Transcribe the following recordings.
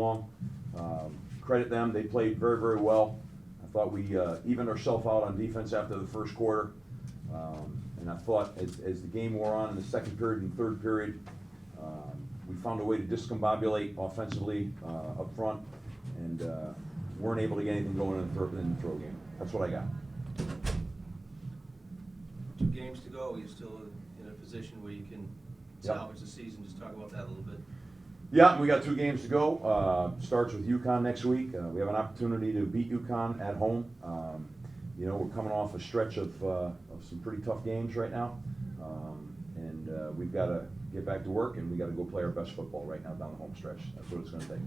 along. Credit them, they played very, very well. I thought we evened ourselves out on defense after the first quarter. And I thought as the game wore on in the second period and third period, we found a way to discombobulate offensively up front, and weren't able to get anything going in the throw game. That's what I got. 2 games to go. You're still in a position where you can salvage the season. Just talk about that a little bit. Yeah, we got 2 games to go. Starts with UConn next week. We have an opportunity to beat UConn at home. You know, we're coming off a stretch of some pretty tough games right now, and we've got to get back to work, and we got to go play our best football right now down the home stretch. That's what it's going to take.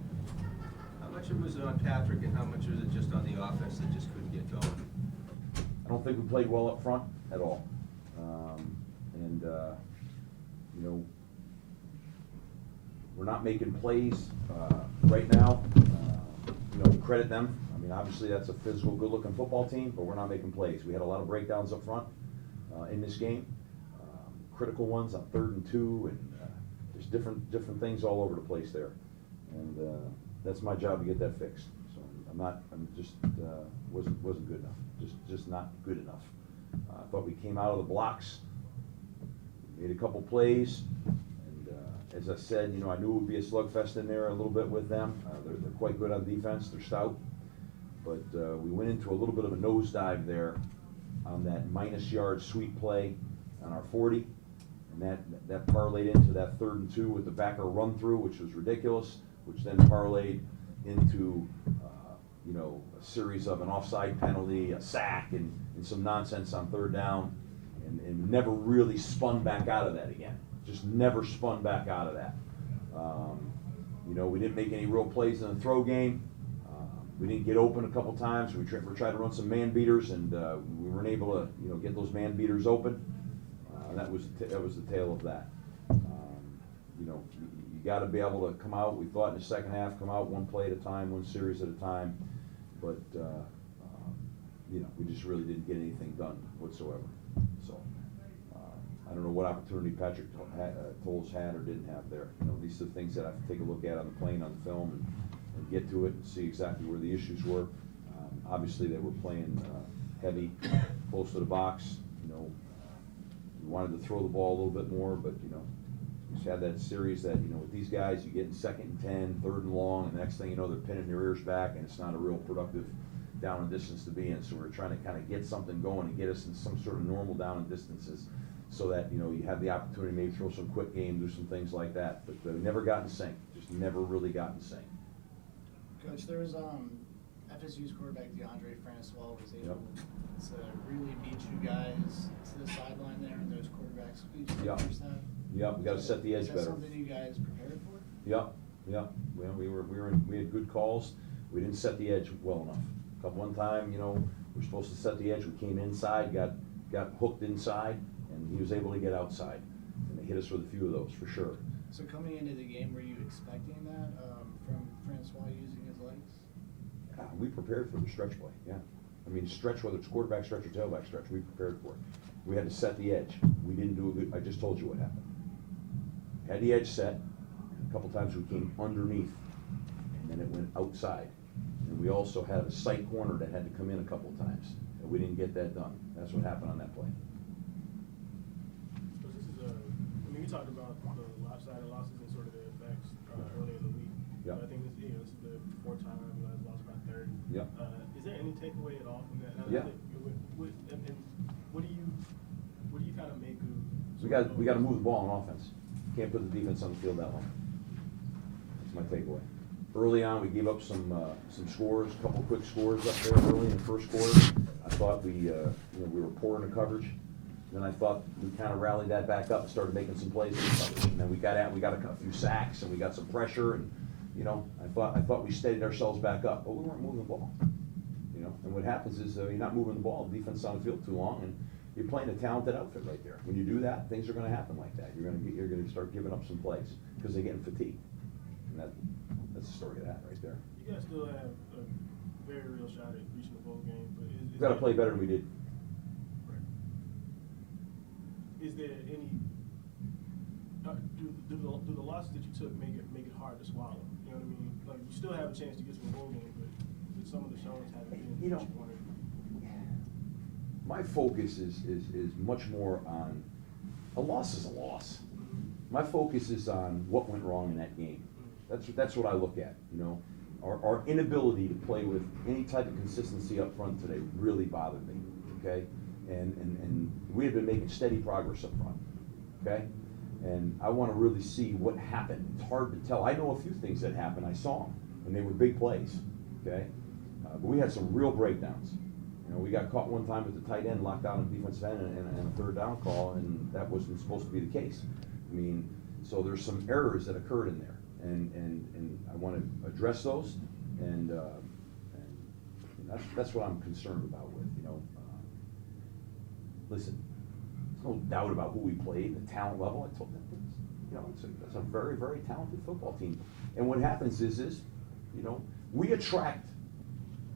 How much of it was on Patrick, and how much was it just on the offense that just couldn't get going? I don't think we played well up front at all, you know, we're not making plays right now. You know, credit them. I mean, obviously that's a physical, good-looking football team, but we're not making plays. We had a lot of breakdowns up front in this game, critical ones on 3rd and 2, and there's different things all over the place there, and that's my job to get that fixed. So I'm just wasn't good enough. Just not good enough. I thought we came out of the blocks, made a couple plays, and as I said, you know, I knew it would be a slugfest in there a little bit with them. They're quite good on defense. They're stout, but we went into a little bit of a nosedive there on that -yard sweep play on our 40, and that parlayed into that 3rd and 2 with the backer run through, which was ridiculous, which then parlayed into you know, a series of an offside penalty, a sack, and some nonsense on 3rd down, and never really spun back out of that again. Just never spun back out of that. You know, we didn't make any real plays in the throw game. We didn't get open a couple times. We tried to run some man beaters, and we weren't able to, you know, get those man beaters open. And that was the tale of that. You know, you got to be able to come out. We thought in the second half, come out 1 play at a time, 1 series at a time. But you know, we just really didn't get anything done whatsoever. So I don't know what opportunity Patrick Tolles had or didn't have there. You know, these are the things that I have to take a look at on the plane, on the film, and get to it and see exactly where the issues were. Obviously, they were playing heavy, close to the box. You know, we wanted to throw the ball a little bit more, but you know, we just had that series that, you know, with these guys, you get in 2nd and 10, 3rd and long, and the next thing you know, they're pinning their ears back, and it's not a real productive down and distance to be in. So we're trying to kind of get something going and get us in some sort of normal down and distances, so that, you know, you have the opportunity to maybe throw some quick game, do some things like that. But we never got in sync. Just never really got in sync. Coach, there was FSU's quarterback DeAndre Francois was able to really beat you guys to the sideline there in those quarterback speeches in the first half. Yep, we got to set the edge better. Is that something you guys prepared for? Yep. Well, we had good calls. We didn't set the edge well enough. One time, you know, we were supposed to set the edge. We came inside, got hooked inside, and he was able to get outside. And they hit us with a few of those for sure. So coming into the game, were you expecting that from Francois using his legs? We prepared for the stretch play, yeah. I mean, stretch, whether it's quarterback stretch or tailback stretch, we prepared for it. We had to set the edge. We didn't do a good, I just told you what happened. Had the edge set, and a couple times we came underneath, and then it went outside. And we also had a sight corner that had to come in a couple times, and we didn't get that done. That's what happened on that play. So this is I mean, you talked about the lopsided losses and sort of the effects earlier in the week. Yeah. I think this is the 4th time you guys lost by 3rd. Yeah. Is there any takeaway at all from that? Now, Yeah. And what do you kind of make of? We got to move the ball on offense. Can't put the defense on the field that long. That's my takeaway. Early on, we gave up some scores, a couple quick scores up there early in the first quarter. I thought we were poor in the coverage. Then I thought we kind of rallied that back up and started making some plays in the coverage. And then we got a few sacks, and we got some pressure, and you know, I thought we steadied ourselves back up, but we weren't moving the ball. You know, and what happens is you're not moving the ball, the defense on the field too long, and you're playing a talented outfit right there. When you do that, things are going to happen like that. You're going to start giving up some plays because they're getting fatigued, and that's the story of that right there. You guys still have a very real shot at reaching the bowl game, but We've got to play better than we did. Right. Is there any? Do the losses that you took make it hard to swallow? You know what I mean? Like you still have a chance to get to a bowl game, but some of the showings haven't been You know, what you wanted. my focus is much more on, a loss is a loss. My focus is on what went wrong in that game. That's what I look at, you know. Our inability to play with any type of consistency up front today really bothered me, okay? And we have been making steady progress up front, okay? And I want to really see what happened. It's hard to tell. I know a few things that happened. I saw them, and they were big plays, okay? But we had some real breakdowns. You know, we got caught one time with the tight end locked out on defensive end and a third down call, and that wasn't supposed to be the case. I mean, so there's some errors that occurred in there, and I want to address those, and that's what I'm concerned about with, you know. Listen, there's no doubt about who we played, the talent level. I told them, you know, it's a very, very talented football team. And what happens is, you know, we attract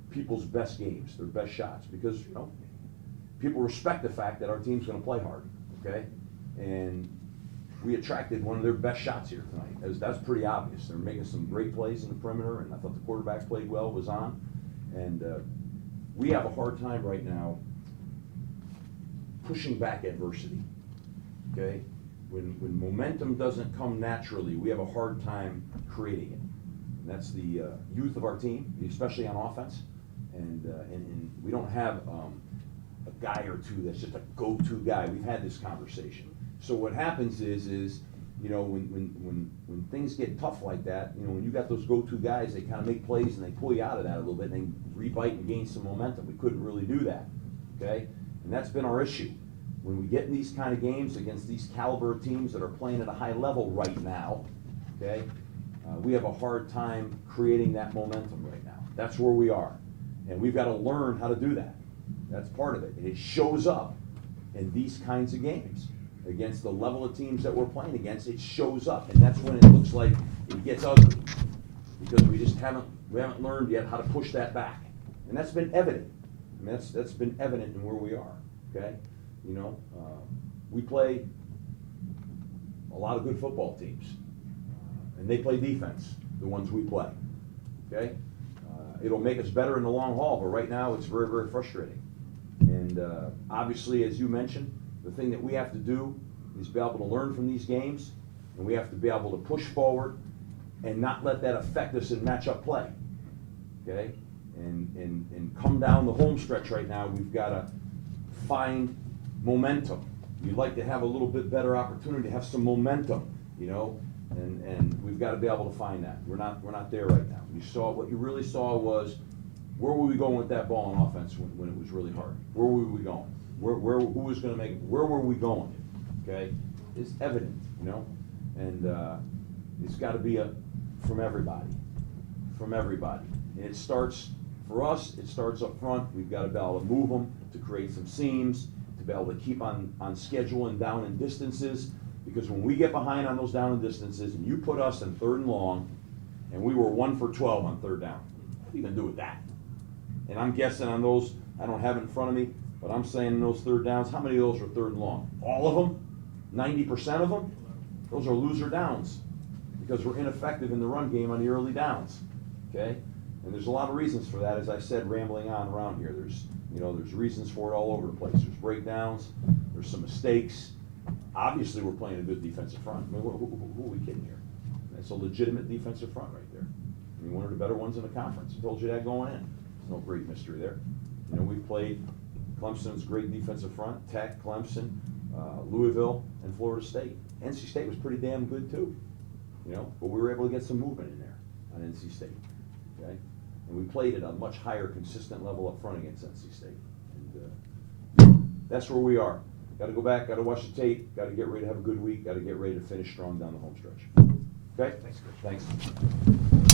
people's best games, their best shots, because, you know, people respect the fact that our team's going to play hard, okay? And we attracted one of their best shots here tonight. That's pretty obvious. They're making some great plays in the perimeter, and I thought the quarterback played well, was on. And we have a hard time right now pushing back adversity, okay? When momentum doesn't come naturally, we have a hard time creating it. And that's the youth of our team, especially on offense. And we don't have a guy or two that's just a go-to guy. We've had this conversation. So what happens is you know, when things get tough like that, you know, when you got those go-to guys, they kind of make plays and they pull you out of that a little bit, and they rebite and gain some momentum. We couldn't really do that, okay? And that's been our issue. When we get in these kind of games against these caliber teams that are playing at a high level right now, okay, we have a hard time creating that momentum right now. That's where we are. And we've got to learn how to do that. That's part of it. And it shows up in these kinds of games. Against the level of teams that we're playing against, it shows up. And that's when it looks like it gets ugly. Because we haven't learned yet how to push that back. And that's been evident. I mean, that's been evident in where we are, okay? You know, we play a lot of good football teams. And they play defense, the ones we play, okay? It'll make us better in the long haul, but right now it's very, very frustrating. And obviously, as you mentioned, the thing that we have to do is be able to learn from these games, and we have to be able to push forward and not let that affect us in matchup play, okay? And come down the home stretch right now, we've got to find momentum. You'd like to have a little bit better opportunity to have some momentum, you know, and we've got to be able to find that. We're not there right now. What you really saw was, where were we going with that ball on offense when it was really hard? Where were we going? Who was going to make it? Where were we going? Okay, it's evident, you know, and it's got to be from everybody, and it starts for us. It starts up front. We've got to be able to move them, to create some seams, to be able to keep on schedule and down and distances. Because when we get behind on those down and distances, and you put us in 3rd and long, and we were 1 for 12 on 3rd down, what are you going to do with that? And I'm guessing on those, I don't have it in front of me, but I'm saying in those 3rd downs, how many of those are 3rd and long? All of them? 90% of them? Those are loser downs, because we're ineffective in the run game on the early downs, okay? And there's a lot of reasons for that, as I said, rambling on around here. There's reasons for it all over the place. There's breakdowns, there's some mistakes. Obviously, we're playing a good defensive front. I mean, who are we kidding here? That's a legitimate defensive front right there. I mean, one of the better ones in the conference. I told you that going in. There's no great mystery there. You know, we've played Clemson's great defensive front, Tech, Clemson, Louisville, and Florida State. NC State was pretty damn good too, you know, but we were able to get some movement in there on NC State, okay? And we played at a much higher consistent level up front against NC State. And that's where we are. Got to go back, got to watch the tape, got to get ready to have a good week, got to get ready to finish strong down the home stretch. Okay? Thanks, Chris. Thanks.